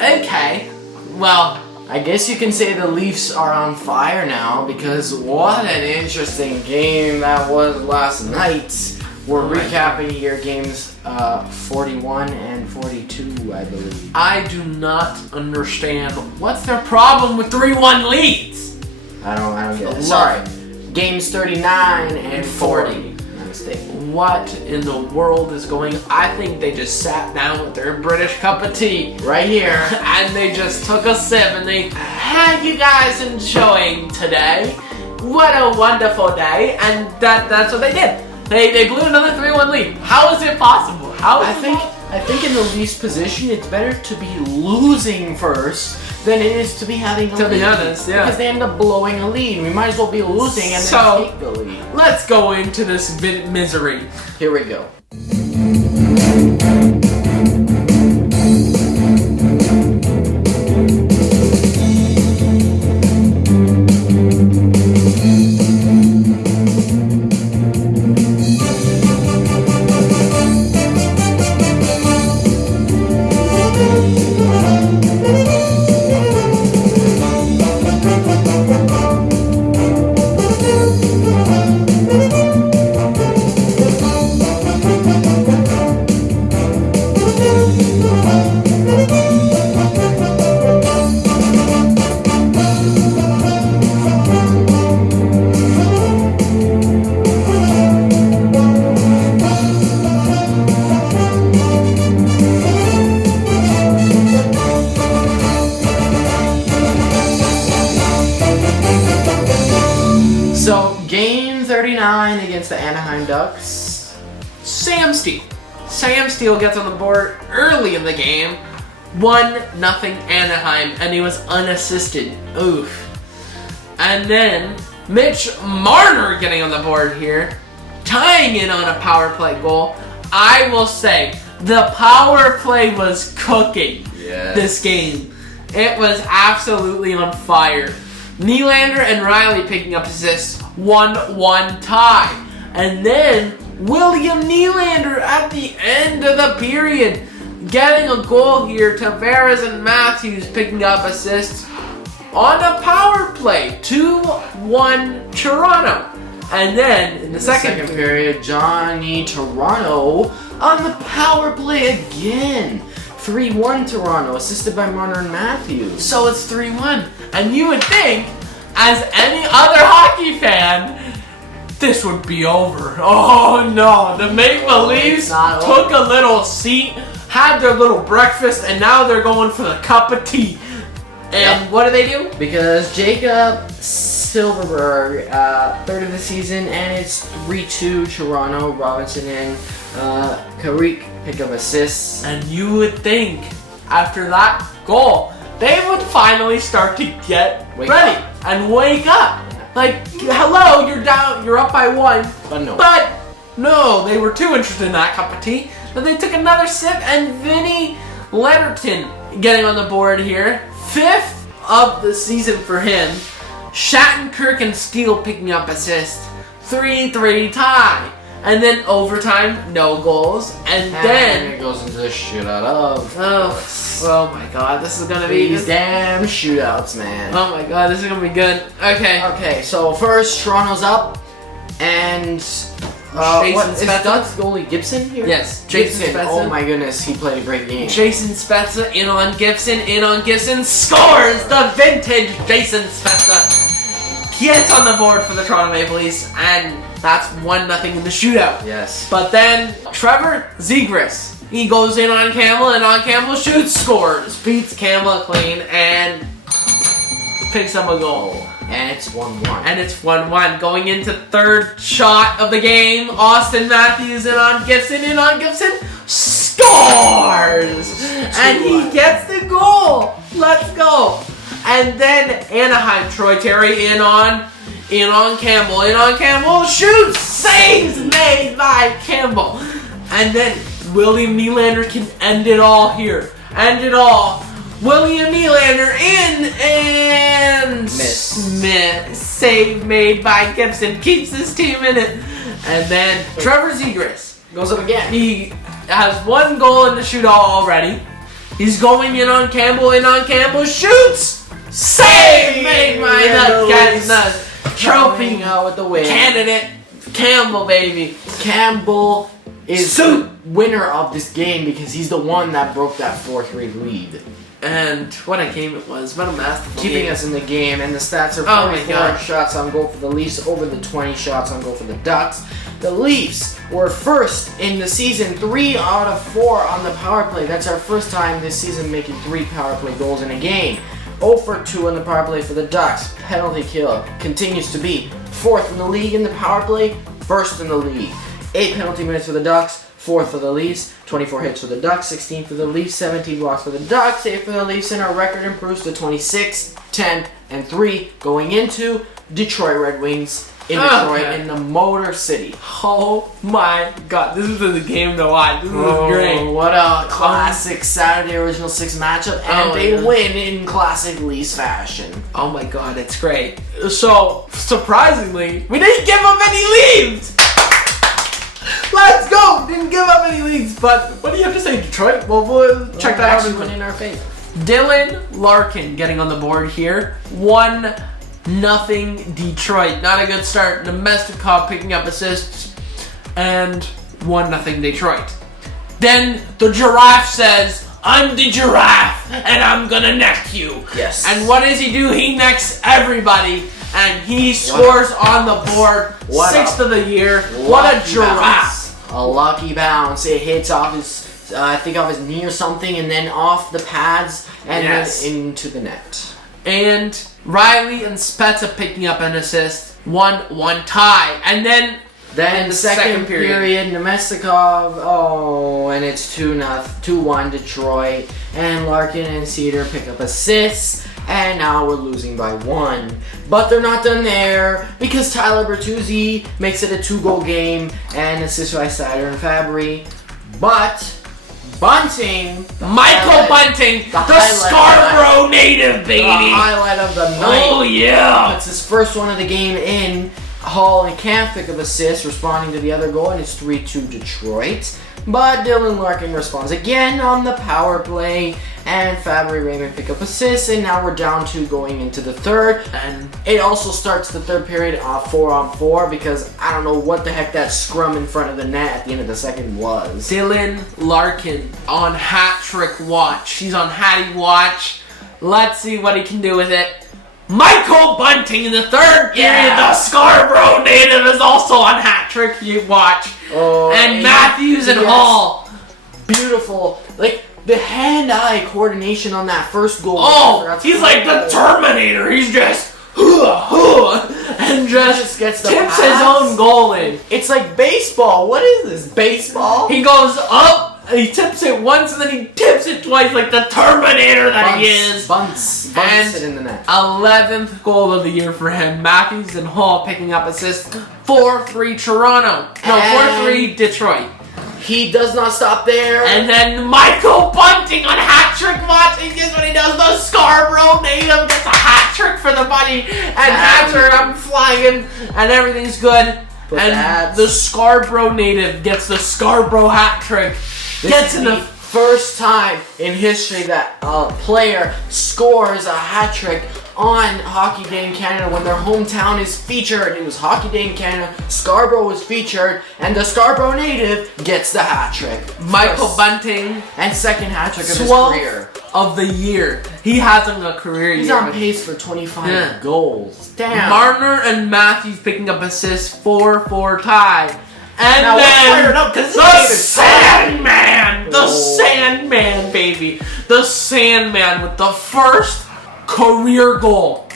Okay. Well, I guess you can say the Leafs are on fire now because what an interesting game that was last night. We're recapping here games 41 and 42, I believe. I do not understand. What's their problem with 3-1 leads? I don't get it. Sorry. Games 39 and 40. My mistake. What in the world is going on? I think they just sat down with their British cup of tea Right here. and they just took a sip and they had you guys enjoying today. What a wonderful day. And that's what they did. They blew another 3-1 lead. How is it possible? I think in the Leafs position, it's better to be losing first than it is to be having a lead. To be honest, yeah. Because they end up blowing a lead. We might as well be losing and then take the lead. Let's go into this misery. Here we go. So, game 39 against the Anaheim Ducks. Sam Steele gets on the board early in the game. 1-0 Anaheim, and he was unassisted. Oof. And then Mitch Marner getting on the board here, tying in on a power play goal. I will say, the power play was cooking this game. It was absolutely on fire. Nylander and Riley picking up assists, 1-1 tie. And then William Nylander at the end of the period getting a goal here. Tavares and Matthews picking up assists on a power play, 2-1 Toronto. And then in the second period, Johnny Toronto on the power play again. 3-1 Toronto, assisted by Marner and Matthews. So it's 3-1. And you would think, as any other hockey fan, this would be over. Oh no, the Maple Leafs took a little seat, had their little breakfast, and now they're going for the cup of tea. And what do? Because Jacob Silverberg, third of the season, and it's 3-2 Toronto. Robinson and Karik pick up assists. And you would think, after that goal, they would finally start to get ready and wake up. Like, hello, you're down, you're up by 1. But no, they were too interested in that cup of tea. Then they took another sip, and Vinny Letterton getting on the board here. 5th of the season for him. Shattenkirk and Steele picking up assists. 3-3 tie. And then overtime, no goals. And then it goes into the shootout of. Oh my god, this is gonna be these damn shootouts, man. Oh my god, this is gonna be good. Okay, so first Toronto's up, and Jason is Ducks goalie Gibson here? Yes, Jason Spezza. Oh my goodness, he played a great game. Jason Spezza in on Gibson, scores the vintage Jason Spezza. Gets on the board for the Toronto Maple Leafs, and that's 1-0 in the shootout. Yes. But then Trevor Zegras, he goes in on Campbell, and on Campbell shoots, scores, beats Campbell clean, and picks up a goal. And it's 1-1. And it's 1-1. Going into third shot of the game, Austin Matthews in on Gibson, scores! And he gets the goal. Let's go. And then Anaheim, Troy Terry in on Campbell, shoots, saves made by Campbell. And then William Nylander can end it all here. William Nylander in and miss. Save made by Gibson, keeps his team in it. And then Trevor Zegras goes up again. He has 1 goal in the shootout already. He's going in on Campbell, shoots! Save! Make my nut, cat's nut. Trophy out with the win. candidate, Campbell, baby. Campbell is the winner of this game because he's the one that broke that 4-3 lead. And what a game it was. What a masterful Keeping game. us in the game, and the stats are Oh my 44 God. shots on goal for the Leafs over the 20 shots on goal for the Ducks. The Leafs were first in the season, 3 out of 4 on the power play. That's our first time this season making 3 power play goals in a game. 0 for 2 on the power play for the Ducks. Penalty kill continues to be 4th in the league in the power play, 1st in the league. 8 penalty minutes for the Ducks, 4th for the Leafs, 24 hits for the Ducks, 16 for the Leafs, 17 blocks for the Ducks, 8 for the Leafs, and our record improves to 26, 10, and 3 going into Detroit Red Wings in Detroit in the Motor City. Oh my God, this was the game to watch. This was great. What a classic Saturday Original 6 matchup, and they win in classic Leafs fashion. Oh my God, it's great. So, surprisingly, we didn't give up any leads! Let's go! Didn't give up any leads, but what do you have to say, Detroit? Well, we'll check that out. Actually went in our favor. Dylan Larkin getting on the board here. 1-0 Detroit. Not a good start. Nemestikov picking up assists. And 1-0 Detroit. Then the giraffe says, I'm the giraffe and I'm gonna neck you. Yes. And what does he do? He necks everybody. And he scores on the board. 6th of the year. What a giraffe. A lucky bounce. It hits off his, I think off his knee or something, and then off the pads, and then into the net. And Riley and Spezza picking up an assist. 1-1 tie. And then the second period, Nemestikov, and it's 2-1 Detroit. And Larkin and Cedar pick up assists. And now we're losing by 1. But they're not done there because Tyler Bertuzzi makes it a 2-goal game and assists by Sider and Fabry. But Bunting, Michael Bunting, the Scarborough native, baby. The highlight of the night. Oh yeah. It's his first one of the game in. Hall and Camp pick up assists, responding to the other goal, and it's 3-2 Detroit. But Dylan Larkin responds again on the power play, and Fabry Raymond pick up assists, and now we're down 2 going into the third. And it also starts the third period 4-on-4 because I don't know what the heck that scrum in front of the net at the end of the second was. Dylan Larkin on hat trick watch. He's on Hattie watch. Let's see what he can do with it. Michael Bunting in the third period, the Scarborough native, is also on hat trick watch. And Matthews and Hall. Beautiful. Like, the hand-eye coordination on that first goal. Oh, he's like the Terminator. He's just and just gets the tips pass. his own goal in. It's like baseball. What is this? Baseball? He goes up. He tips it once and then he tips it twice like the Terminator that he is. Bunts And it in the net. 11th goal of the year for him. Matthews and Hall picking up assists. 4-3 Toronto. No, 4-3 Detroit. He does not stop there. And then Michael Bunting on hat trick watch. And guess what he does? The Scarborough native gets a hat trick for the buddy. And hat trick, I'm flying and everything's good. And the Scarborough native gets the Scarborough hat trick. This is the first time in history that a player scores a hat trick on Hockey Day in Canada when their hometown is featured. It was Hockey Day in Canada, Scarborough was featured, and the Scarborough native gets the hat trick. Michael Bunting, and second hat trick of his career. Of the year. He hasn't a career year. He's on pace for 25 goals. Damn. Marner and Matthews picking up assists, 4-4 tie. And now then the Sandman! The Sandman, baby. The Sandman with the first career goal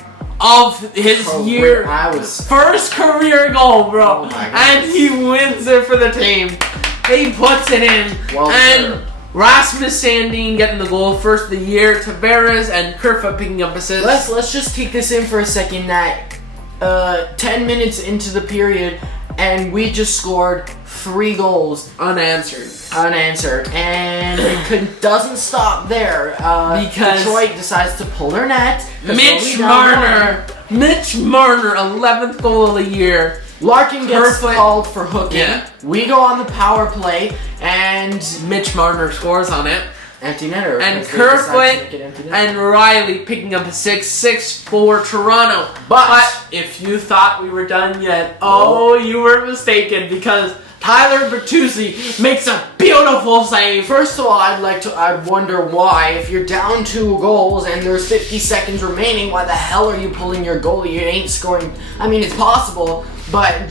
of his year. First career goal, bro. And he wins it for the team. He puts it in. And Rasmus Sandin getting the goal, first of the year. Tavares and Kerfa picking up assists. Let's just take this in for a second. That 10 minutes into the period, and we just scored 3 goals unanswered, and it doesn't stop there because Detroit decides to pull their net. Mitch Marner, 11th goal of the year. Larkin gets called for hooking. We go on the power play, and Mitch Marner scores on it. Empty netter. And Kerfoot and Riley picking up a 6-6 for Toronto. But if you thought we were done yet, you were mistaken, because Tyler Bertuzzi makes a beautiful save. First of all, I'd wonder why, if you're down 2 goals and there's 50 seconds remaining, why the hell are you pulling your goalie? You ain't scoring. I mean, it's possible, but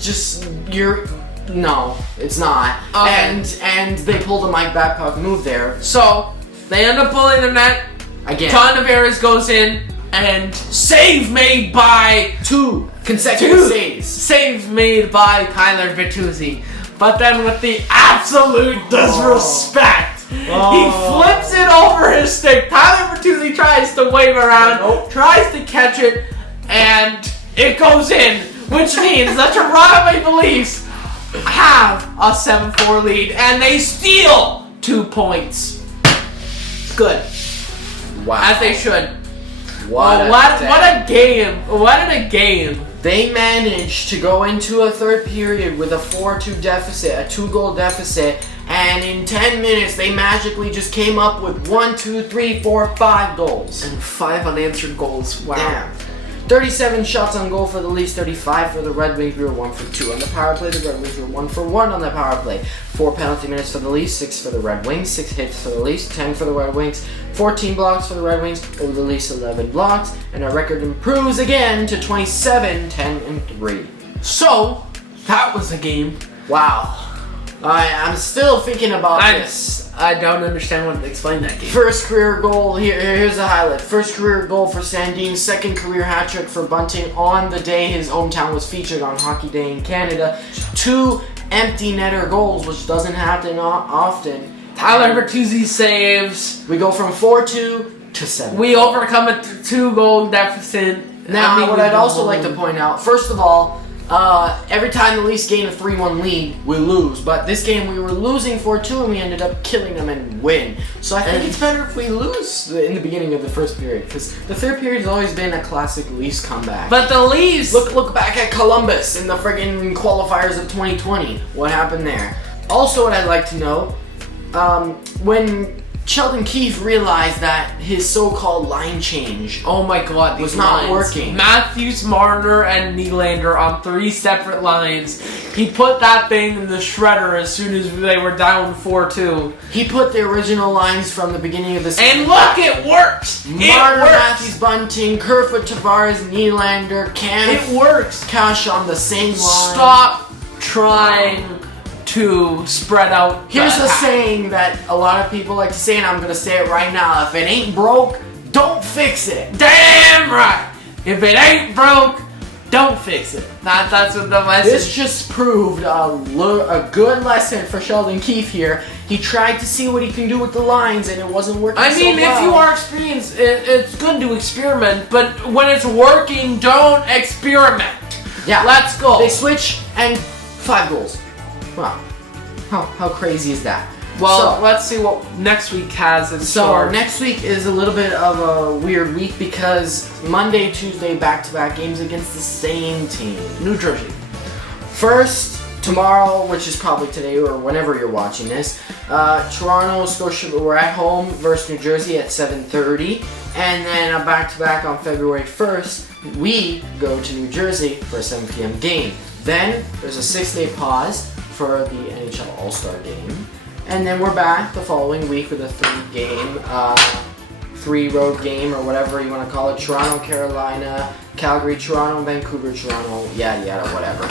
no, it's not. Okay. And they pulled a Mike Babcock move there. So they end up pulling the net. Again. John Tavares goes in, and save made by 2 consecutive saves. Saves made by Tyler Bertuzzi. But then with the absolute disrespect, he flips it over his stick. Tyler Bertuzzi tries to wave around, tries to catch it, and it goes in, which means the Toronto Maple Leafs have a 7-4 lead, and they steal 2 points. Good. Wow. As they should. What a game. What a game. They managed to go into a third period with a 4-2 deficit, a 2-goal deficit, and in 10 minutes they magically just came up with 1, 2, 3, 4, 5 goals. And 5 unanswered goals. Wow. Damn. 37 shots on goal for the Leafs, 35 for the Red Wings. We were 1 for 2 on the power play. The Red Wings were 1 for 1 on the power play. 4 penalty minutes for the Leafs, 6 for the Red Wings, 6 hits for the Leafs, 10 for the Red Wings, 14 blocks for the Red Wings, over the Leafs 11 blocks, and our record improves again to 27, 10, and 3. So, that was a game. Wow. I'm still thinking about this. I don't understand what to explain that game. First career goal, here's a highlight. First career goal for Sandin, second career hat trick for Bunting on the day his hometown was featured on Hockey Day in Canada. 2 empty netter goals, which doesn't happen often. Tyler Bertuzzi saves. We go from 4-2 to 7. We overcome a 2-goal deficit. Now, what I'd also like to point out, first of all, every time the Leafs gain a 3-1 lead, we lose. But this game we were losing 4-2 and we ended up killing them and win. So I think it's better if we lose in the beginning of the first period, because the third period has always been a classic Leafs comeback. But the Leafs... Look back at Columbus in the friggin' qualifiers of 2020. What happened there? Also, what I'd like to know, when Sheldon Keefe realized that his so-called line change was not working. Matthews, Marner, and Nylander on 3 separate lines. He put that thing in the shredder as soon as they were down 4-2. He put the original lines from the beginning of the season. And look, it works! Marner, Matthews, Bunting, Kerfoot, Tavares, Nylander, It works! Cash on the same line. Stop trying to spread out. Here's a saying that a lot of people like to say, and I'm gonna say it right now: if it ain't broke, don't fix it. Damn right. If it ain't broke, don't fix it. That's what the lesson. This just proved a good lesson for Sheldon Keefe here. He tried to see what he can do with the lines, and it wasn't working. I mean, if you are experienced, it's good to experiment, but when it's working, don't experiment. Yeah, let's go. They switch and 5 goals. Wow. How crazy is that? Well, let's see what next week has in store. So next week is a little bit of a weird week because Monday, Tuesday, back-to-back games against the same team. New Jersey. First, tomorrow, which is probably today or whenever you're watching this, Toronto, Scotia, we're at home versus New Jersey at 7:30. And then a back-to-back on February 1st, we go to New Jersey for a 7 p.m. game. Then there's a 6-day pause for the NHL All-Star Game. And then we're back the following week with a 3-road game, or whatever you want to call it. Toronto, Carolina, Calgary, Toronto, Vancouver, Toronto, yada yada, whatever.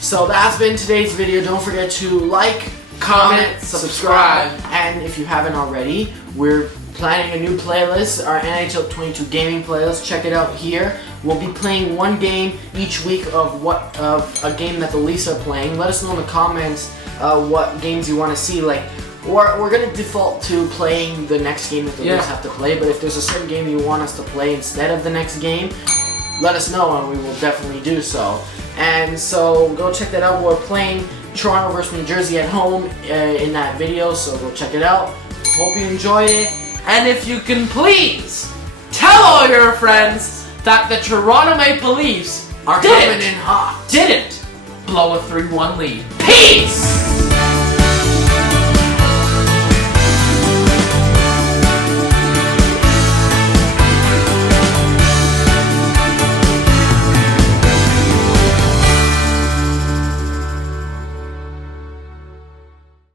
So that's been today's video. Don't forget to like, comment, subscribe. And if you haven't already, we're planning a new playlist, our NHL 22 gaming playlist. Check it out here. We'll be playing one game each week of a game that the Leafs are playing. Let us know in the comments what games you want to see. Like, we're gonna default to playing the next game that the Leafs have to play. But if there's a certain game you want us to play instead of the next game, let us know and we will definitely do so. And so go check that out. We're playing Toronto versus New Jersey at home in that video. So go check it out. Hope you enjoyed it. And if you can please tell all your friends that the Toronto Maple Leafs are coming in hot. Didn't blow a 3-1 lead. Peace!